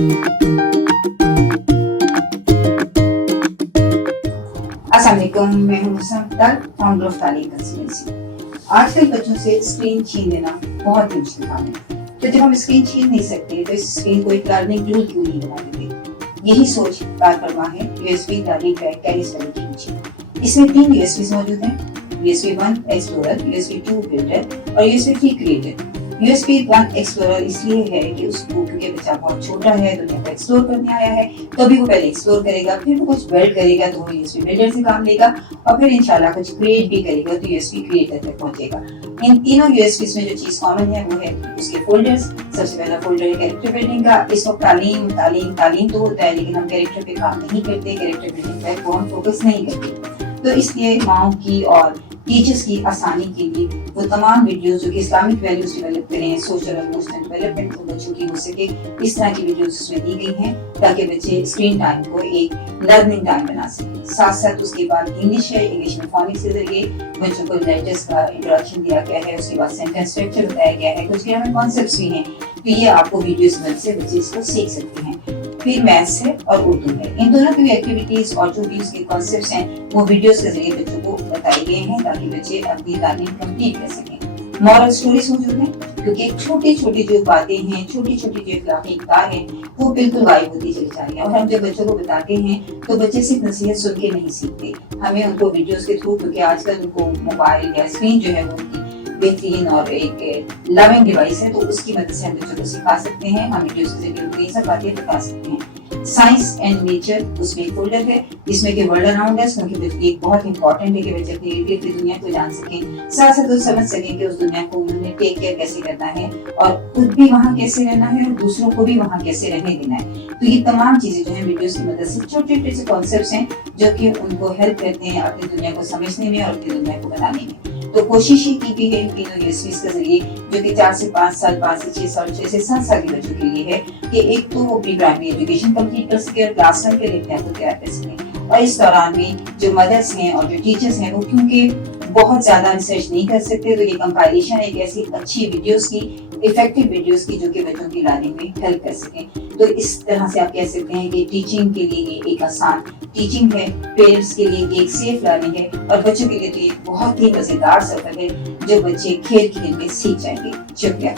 अस्सलाम वालेकुम, मैं हूं मुसम्मा अख्तर, फाउंडर ऑफ तालीम कंसल्टेंसी। आजकल बच्चों से स्क्रीन छीन लेना बहुत ही मुश्किल काम है। तो जब हम स्क्रीन छीन नहीं सकते तो इस स्क्रीन को एक लर्निंग टूल क्यों नहीं बना देते? यही सोच कार फरमा है यूएसबी लर्निंग पैक कैलिस्टडी की पीछे। इसमें 3 यूएसबी मौजूद हैं, USB 1 एक्सप्लोरर, USB 2 बिल्डर और USB 3 क्रिएटर। USB 1 एक्सप्लोरर इसलिए है कि उसको, क्योंकि बच्चा बहुत छोटा है, दुनिया को एक्सप्लोर करने आया है, तो अभी वो पहले एक्सप्लोर करेगा, फिर वो कुछ बिल्ड करेगा तो वो USB बिल्डर से काम लेगा और फिर इंशाल्लाह कुछ क्रिएट भी करेगा तो USB क्रिएटर तक पहुंचेगा। इन तीनों यूएसबी में जो चीज कॉमन है वो है उसके फोल्डर्स। सबसे पहला फोल्डर है कैरेक्टर बिल्डिंग का। इस वक्त तालीम तो होता है, लेकिन हम कैरेक्टर पे काम नहीं करते, कैरेक्टर बिल्डिंग पे को हम फोकस नहीं करते। तो इसलिए माओ की और टीचर्स की आसानी के लिए वो तमाम वीडियोस जो कि इस्लामिक वैल्यूज डेवलप करें, सोशल और इमोशनल डेवलपमेंट को बच्चों की हो सके, इस तरह की वीडियोस उसमें दी गई हैं ताकि बच्चे स्क्रीन टाइम को एक लर्निंग टाइम बना सकें। साथ साथ उसके बाद इंग्लिश है, इंग्लिश में फोनिक्स के जरिए बच्चों को लेटर्स का इंट्रोडक्शन दिया गया है, उसके बाद सेंटेंस स्ट्रक्चर बताया गया है, कुछ ग्रामर कॉन्सेप्ट्स भी हैं, तो ये आपको वीडियोस में से बच्चे इसको सीख सकते हैं। फिर मैथ्स है और उर्दू है। इन दोनों की एक्टिविटीज और जो भी उसके कॉन्सेप्ट्स हैं वो वीडियोस के जरिए बच्चों को बताए गए हैं ताकि बच्चे अपनी तालीम कंप्लीट कर सकें। मॉरल स्टोरीज मौजूद हैं, क्योंकि छोटी छोटी जो बातें हैं, छोटी छोटी जो अखलाकी इक़दार है वो बिल्कुल गायब होती चली जा रही है। और हम जब बच्चों को बताते हैं तो बच्चे सिर्फ नसीहत सुन के नहीं सीखते, हमें उनको वीडियोस के थ्रू, क्योंकि आजकल उनको मोबाइल या स्क्रीन जो है वो उनकी बेहतरीन और एक लर्निंग डिवाइस है, तो उसकी मदद से हम बच्चों को सिखा सकते हैं, हम वीडियोस के जरिए उनको ये सब बातें बता सकते हैं। साइंस एंड नेचर उसमें एक फोल्डर है जिसमें कि वर्ल्ड अराउंड अस, क्योंकि एक बहुत इंपॉर्टेंट है कि बच्चे अपनी दुनिया को जान सकें, साथ साथ वो समझ सकें कि उस दुनिया को उन्होंने टेक केयर कैसे करना है और खुद भी वहाँ कैसे रहना है और दूसरों को भी वहाँ कैसे रहने देना है। तो ये तमाम चीजें जो है वीडियोस की मदद से छोटे छोटे से कॉन्सेप्ट्स हैं जो कि उनको हेल्प करते हैं अपनी दुनिया को समझने में और अपनी दुनिया को बनाने में। तो कोशिश ही की गई है इन तीनों यूएसबी के जरिए, जो कि 4 से 5 साल, 5 से 6 साल, 6 से 7 साल के बच्चों के लिए है, कि एक तो वो प्री प्राइमरी एजुकेशन कंप्लीट कर सके और क्लास 1 के लिए अपने आप को तैयार कर सके। और इस दौरान भी जो मदर्स हैं और जो टीचर्स हैं वो क्योंकि बहुत ज्यादा रिसर्च नहीं कर सकते, तो ये कंपाइलेशन एक ऐसी अच्छी वीडियोस की, इफेक्टिव वीडियोस की, जो कि बच्चों की लर्निंग में हेल्प कर सकें। तो इस तरह से आप कह सकते हैं कि टीचिंग के लिए ये एक आसान टीचिंग है, पेरेंट्स के लिए एक सेफ लर्निंग है और बच्चों के लिए तो ये बहुत ही मजेदार सफर है जो बच्चे खेल खेल में सीख जाएंगे। शुक्रिया।